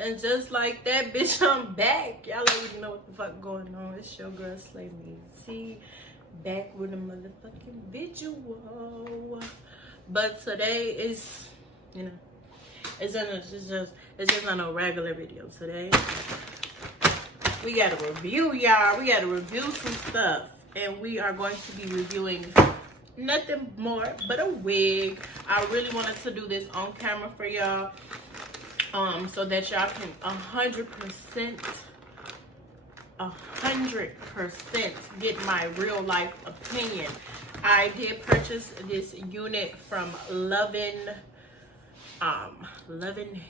And just like that, bitch, I'm back. Y'all already know what the fuck going on. It's your girl SlayMeZe, back with a motherfucking visual. But today is, you know, it's just not no regular video today. We got to review, y'all. We got to review some stuff, and we are going to be reviewing nothing more but a wig. I really wanted to do this on camera for y'all, so that y'all can 100% get my real life opinion. I did purchase this unit from Luvin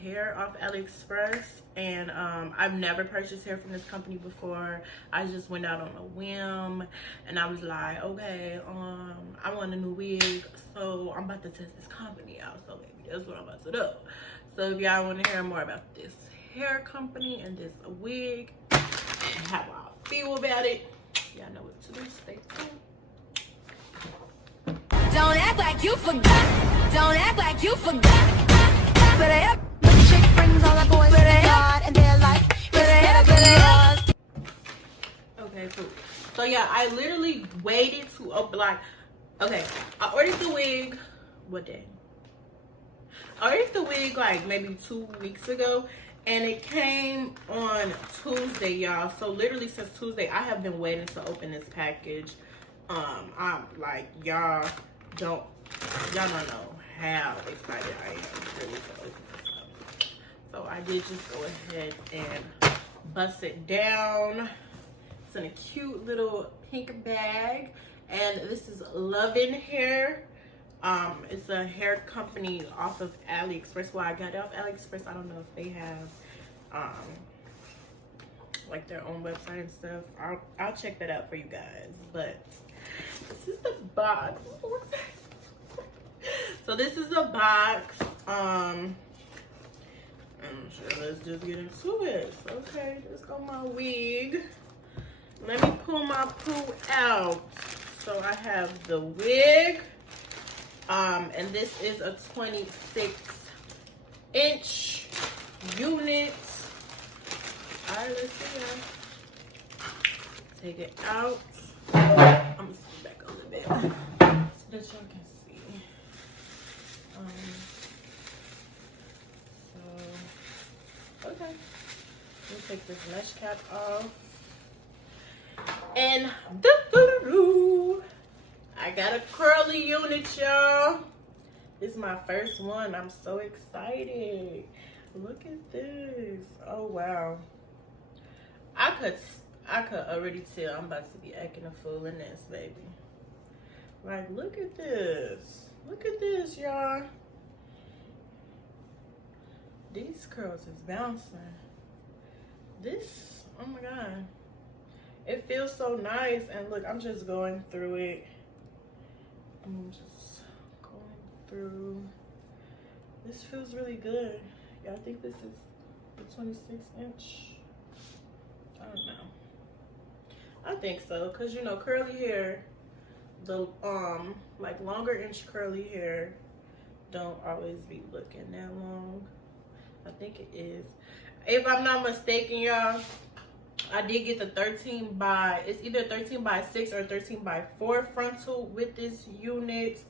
hair off Aliexpress, and I've never purchased hair from this company before. I just went out on a whim and I was like, okay, I want a new wig, so I'm about to test this company out. So maybe that's what I'm about to do. So if y'all want to hear more about this hair company and this wig and how I feel about it, y'all know what to do. Stay tuned. Don't act like you forgot. Don't act like you forgot. But I up. The chick brings all the boys to God, and they're like, okay, cool. So yeah, I literally waited to open, like, okay, I ordered the wig, what day? I ordered the wig like maybe 2 weeks ago, and it came on Tuesday, y'all. So literally since Tuesday, I have been waiting to open this package. I'm like, y'all don't know how excited I am really to open this up. So I did just go ahead and bust it down. It's in a cute little pink bag, and this is Luvin hair. It's a hair company off of Aliexpress. Well, I got it off Aliexpress. I don't know if they have like their own website and stuff. I'll check that out for you guys. But this is the box. So this is the box. I'm sure, let's just get into it. Okay, let's go my wig. Let me pull my poo out. So I have the wig. And this is a 26-inch unit. Alright, let's see now. Take it out. I'm gonna sit back a little bit so that y'all can see. So okay. Let me take this mesh cap off. And I got a curly unit, y'all. This is my first one. I'm so excited. Look at this. Oh wow. I could already tell I'm about to be acting a fool in this, baby. Like, look at this. Look at this, y'all. These curls is bouncing. This, oh my god. It feels so nice, and look, I'm just going through it. I'm just going through. This feels really good. Yeah, I think this is the 26-inch. I don't know. I think so, cause you know, curly hair, the like longer inch curly hair don't always be looking that long. I think it is. If I'm not mistaken, y'all, I did get the 13 by, it's either 13 by 6 or 13 by 4 frontal with this unit.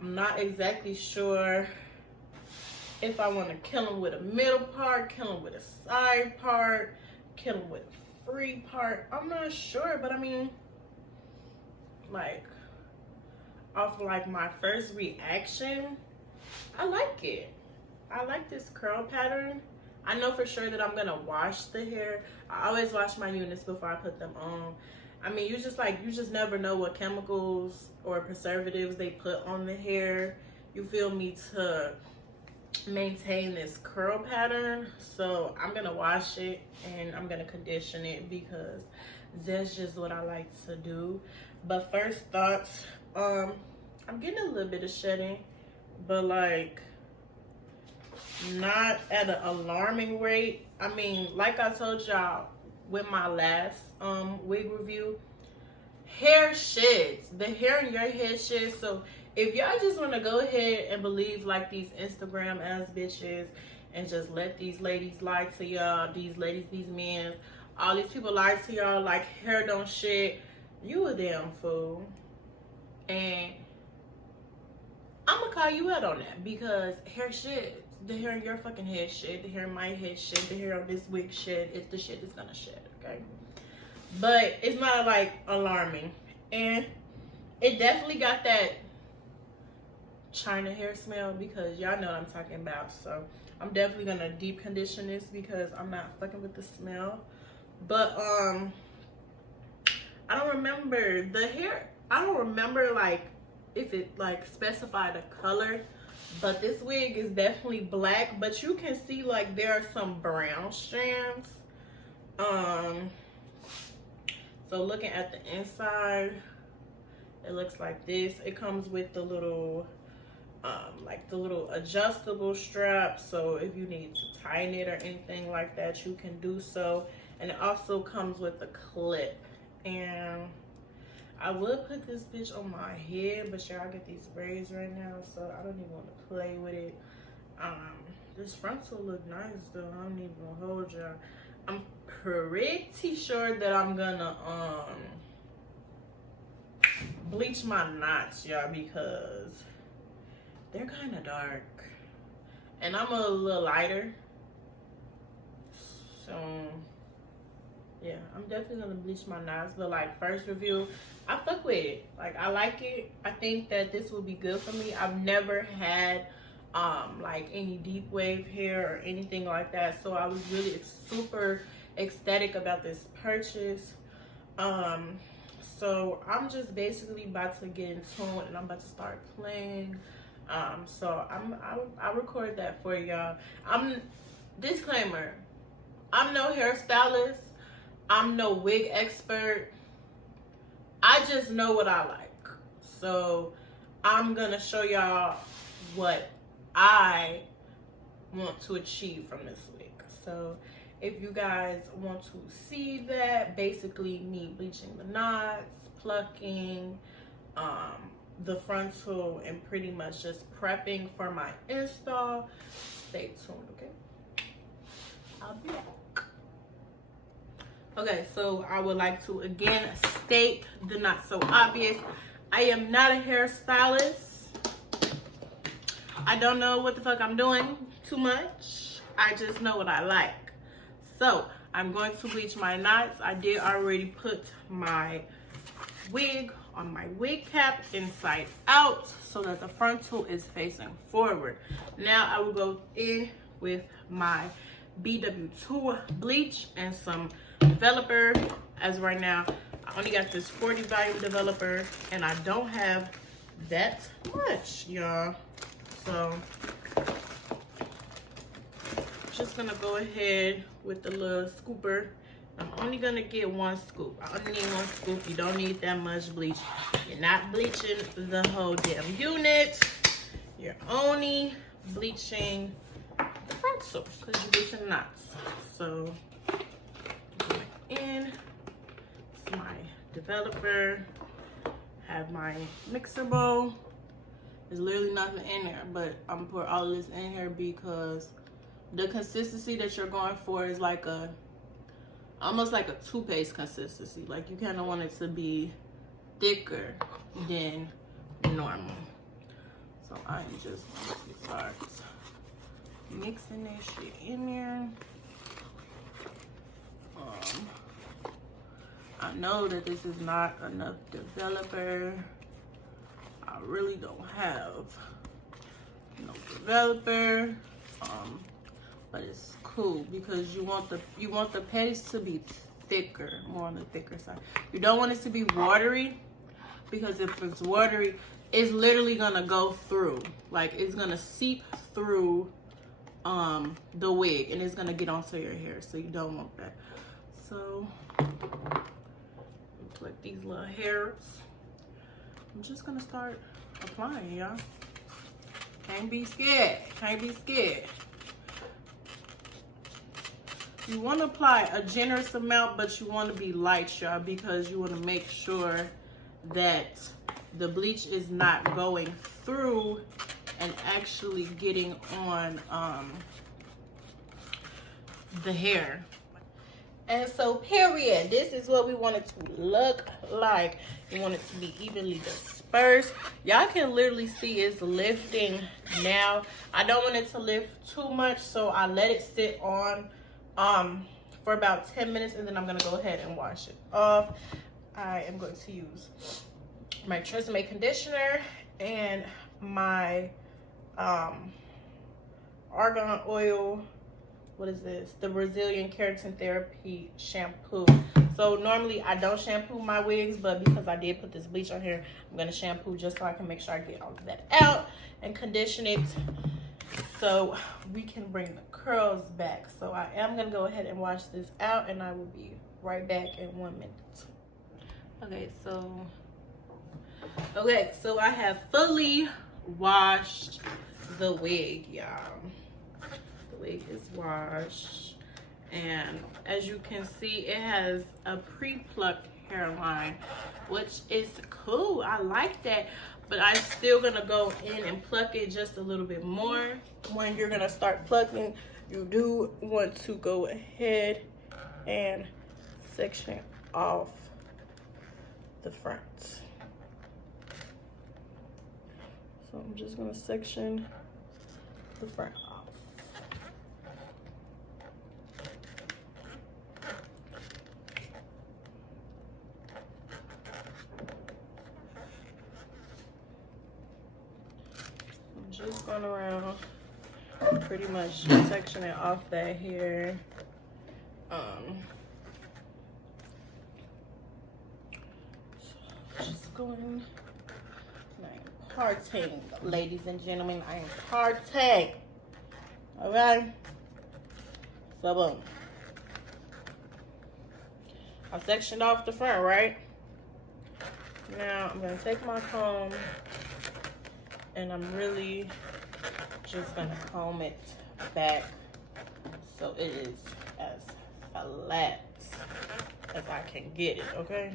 I'm not exactly sure if I want to kill them with a middle part, kill them with a side part, kill them with a free part. I'm not sure, but I mean, like, off like my first reaction, I like it. I like this curl pattern. I know for sure that I'm gonna wash the hair. I always wash my units before I put them on. I mean, you just never know what chemicals or preservatives they put on the hair, you feel me, to maintain this curl pattern. So I'm gonna wash it and I'm gonna condition it because that's just what I like to do. But first thoughts, I'm getting a little bit of shedding, but like not at an alarming rate. I mean, like I told y'all with my last wig review, hair sheds. The hair in your head sheds. So if y'all just want to go ahead and believe like these Instagram ass bitches and just let these ladies lie to y'all. These ladies, these men, all these people lie to y'all like hair don't shit. You a damn fool. And I'm gonna call you out on that, because hair shit. The hair in your fucking head shit. The hair in my head shit. The hair on this wig shit. The shit is gonna shit, okay? But it's not like alarming. And it definitely got that China hair smell, because y'all know what I'm talking about. So I'm definitely gonna deep condition this because I'm not fucking with the smell. But I don't remember the hair. I don't remember like if it like specified a color, but this wig is definitely black, but you can see like there are some brown strands. So looking at the inside, it looks like this. It comes with the little like the little adjustable strap, so if you need to tighten it or anything like that, you can do so. And it also comes with a clip. And I would put this bitch on my head, but y'all get these braids right now, so I don't even want to play with it. This frontal look nice though. I don't even hold y'all. I'm pretty sure that I'm gonna bleach my knots, y'all, because they're kind of dark, and I'm a little lighter, so yeah, I'm definitely gonna bleach my knots. But like, first review, I fuck with it. Like, I like it. I think that this will be good for me. I've never had like any deep wave hair or anything like that, so I was really super ecstatic about this purchase. So I'm just basically about to get in tune, and I'm about to start playing. So I'll record that for y'all. Disclaimer, I'm no hairstylist, I'm no wig expert. I just know what I like. So I'm gonna show y'all what I want to achieve from this wig. So if you guys want to see that, basically me bleaching the knots, plucking the frontal, and pretty much just prepping for my install, stay tuned, okay? I'll be back. Okay, so I would like to again state the not so obvious. I am not a hairstylist. I don't know what the fuck I'm doing too much. I just know what I like. So I'm going to bleach my knots. I did already put my wig on my wig cap inside out so that the frontal is facing forward. Now I will go in with my BW2 bleach and some developer. As right now, I only got this 40 volume developer, and I don't have that much, y'all. So just gonna go ahead with the little scooper. I'm only gonna get one scoop. I only need one scoop. You don't need that much bleach. You're not bleaching the whole damn unit. You're only bleaching the frontal because you're bleaching knots. So going in, it's my developer. Have my mixer bowl. There's literally nothing in there, but I'm gonna put all of this in here because the consistency that you're going for is like almost like a toothpaste consistency. Like, you kind of want it to be thicker than normal. So I'm just going to start mixing this shit in there. I know that this is not enough developer. I really don't have no developer. But it's cool because you want the paste to be thicker, more on the thicker side. You don't want it to be watery, because if it's watery, it's literally gonna go through. Like, it's gonna seep through the wig, and it's gonna get onto your hair, so you don't want that. So put these little hairs. I'm just gonna start applying, y'all. Can't be scared. Can't be scared. You want to apply a generous amount, but you want to be light, y'all, because you want to make sure that the bleach is not going through and actually getting on the hair. And so period, this is what we want it to look like. You want it to be evenly dispersed. Y'all can literally see it's lifting now. I don't want it to lift too much, so I let it sit on for about 10 minutes, and then I'm gonna go ahead and wash it off. I am going to use my Tresemme conditioner and my argan oil. What is this? The Brazilian Keratin Therapy shampoo. So normally I don't shampoo my wigs, but because I did put this bleach on here, I'm gonna shampoo just so I can make sure I get all of that out and condition it so we can bring the curls back. So I am gonna go ahead and wash this out, and I will be right back in 1 minute. Okay, so I have fully washed the wig, y'all. The wig is washed, and as you can see, it has a pre-plucked hairline, which is cool. I like that, but I'm still gonna go in and pluck it just a little bit more. When you're gonna start plucking, you do want to go ahead and section off the front. So I'm just gonna section the front off. I'm just going around pretty much sectioning off that hair. So just going. Parting, ladies and gentlemen, I am parting. Okay, so boom, I sectioned off the front, right? Now I'm gonna take my comb and I'm really just gonna comb it back so it is as flat as I can get it. Okay,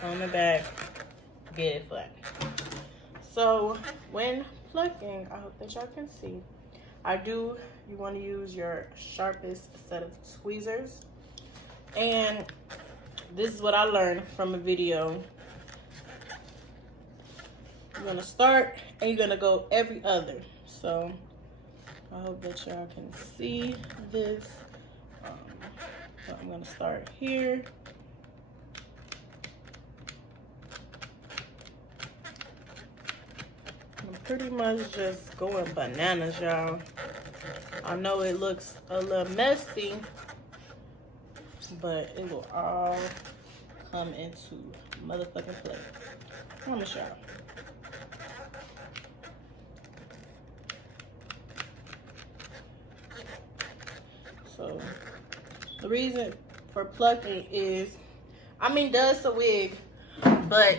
comb it back, get it flat. So when plucking, I hope that y'all can see, you want to use your sharpest set of tweezers. And this is what I learned from a video. You're going to start and you're going to go every other. So I hope that y'all can see this. So I'm going to start here. I'm pretty much just going bananas, y'all. I know it looks a little messy, but it will all come into motherfucking play. I promise y'all. So the reason for plucking is, I mean, does a wig, but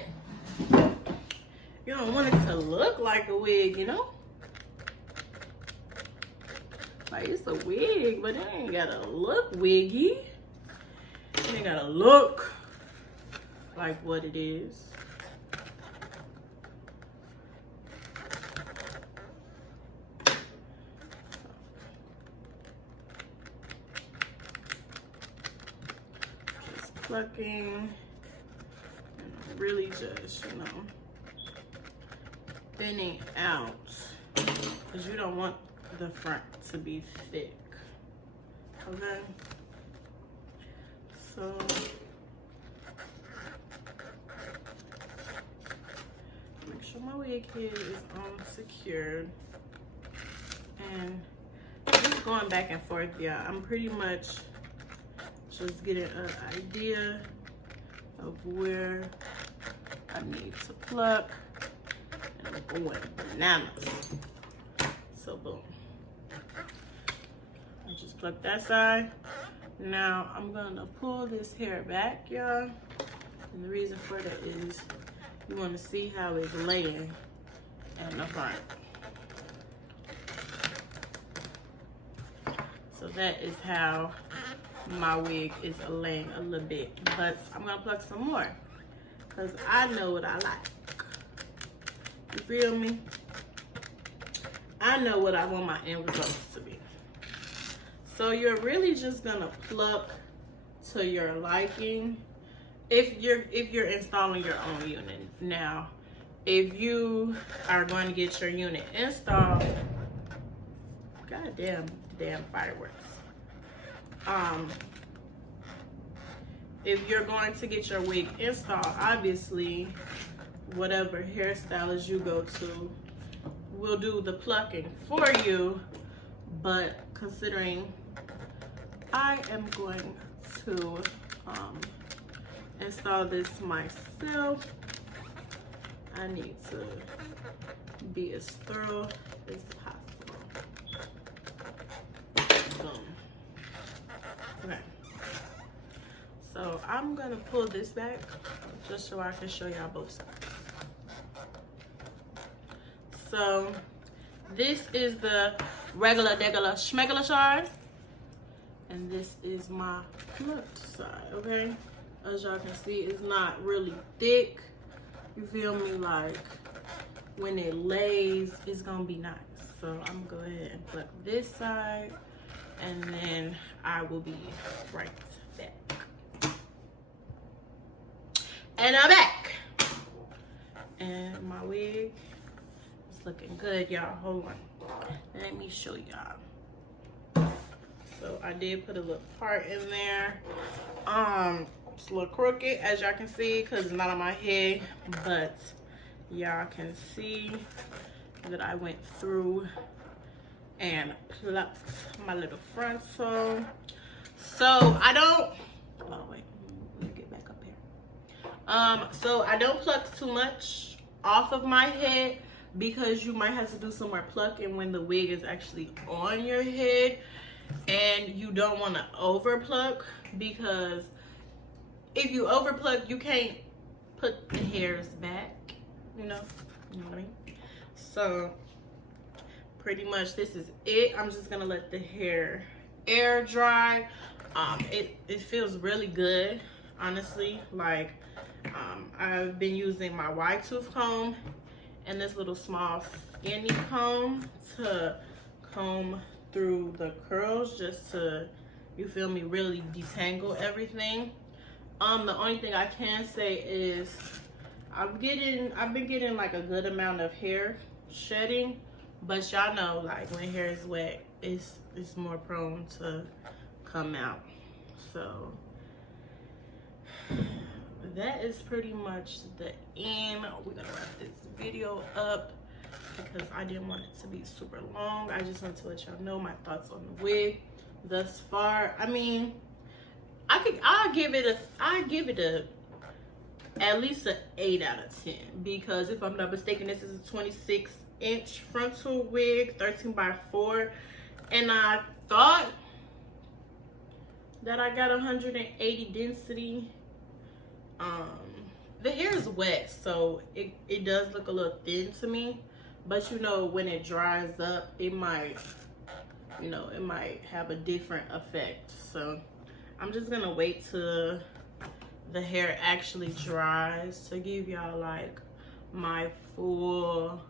you don't want it to look like a wig, you know? Like, it's a wig, but it ain't gotta look wiggy. It ain't gotta look like what it is. Just plucking and really just, you know, thinning out, because you don't want the front to be thick. Okay, so make sure my wig head is secured, and just going back and forth. Yeah, I'm pretty much just getting an idea of where I need to pluck. Going bananas. So boom, I just plucked that side. Now I'm gonna pull this hair back, y'all, and the reason for that is you want to see how it's laying in the front. So that is how my wig is laying a little bit, but I'm gonna pluck some more because I know what I like. You feel me? I know what I want my end results to be. So you're really just gonna pluck to your liking if you're installing your own unit. Now, if you are going to get your unit installed, goddamn fireworks. If you're going to get your wig installed, obviously, whatever hairstylist you go to will do the plucking for you. But considering I am going to install this myself, I need to be as thorough as possible. Boom. Okay. So I'm gonna pull this back just so I can show y'all both sides. So this is the regular schmegula side, and this is my plucked side, okay? As y'all can see, it's not really thick. You feel me? Like when it lays, it's gonna be nice. So I'm gonna go ahead and pluck this side, and then I will be right back. And I'm back. And my wig is looking good, y'all. Hold on. Let me show y'all. So I did put a little part in there. It's a little crooked, as y'all can see, because it's not on my head, but y'all can see that I went through and plucked my little frontal. So I don't, oh wait, let me get back up here. So I don't pluck too much off of my head, because you might have to do some more plucking when the wig is actually on your head, and you don't want to over pluck, because if you over pluck, you can't put the hairs back, you know what I mean? So pretty much this is it. I'm just gonna let the hair air dry. It feels really good, honestly. Like I've been using my wide tooth comb and this little small skinny comb to comb through the curls, just to, you feel me, really detangle everything. The only thing I can say is I've been getting like a good amount of hair shedding, but y'all know, like when hair is wet, it's more prone to come out. So that is pretty much the end. We're gonna wrap this video up because I didn't want it to be super long. I just want to let y'all know my thoughts on the wig thus far. I mean, I'll give it at least an 8 out of 10, because if I'm not mistaken, this is a 26-inch frontal wig, 13x4, and I thought that I got 180 density. The hair is wet, so it does look a little thin to me, but you know, when it dries up, it might have a different effect. So I'm just gonna wait till the hair actually dries to give y'all like my full,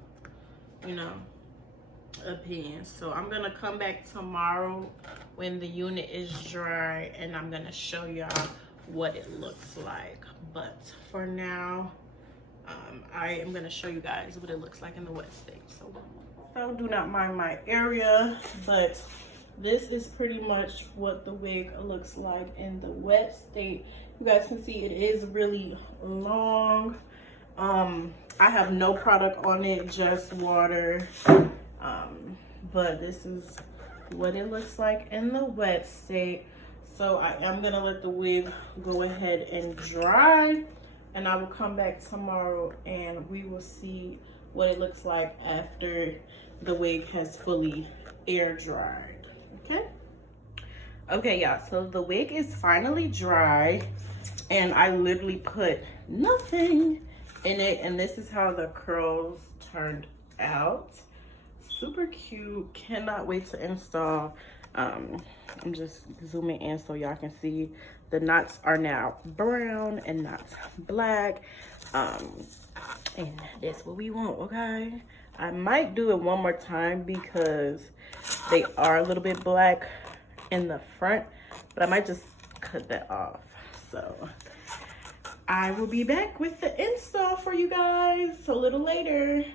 opinion. So I'm gonna come back tomorrow when the unit is dry, and I'm gonna show y'all what it looks like. But for now, I am gonna show you guys what it looks like in the wet state. So do not mind my area, but this is pretty much what the wig looks like in the wet state. You guys can see it is really long. I have no product on it, just water. But this is what it looks like in the wet state. So I am gonna let the wig go ahead and dry, and I will come back tomorrow and we will see what it looks like after the wig has fully air dried. Okay y'all, so the wig is finally dry, and I literally put nothing in it, and this is how the curls turned out. Super cute. Cannot wait to install. I'm just zooming in so y'all can see the knots are now brown and not black, and that's what we want. Okay, I might do it one more time because they are a little bit black in the front, but I might just cut that off. So I will be back with the install for you guys a little later.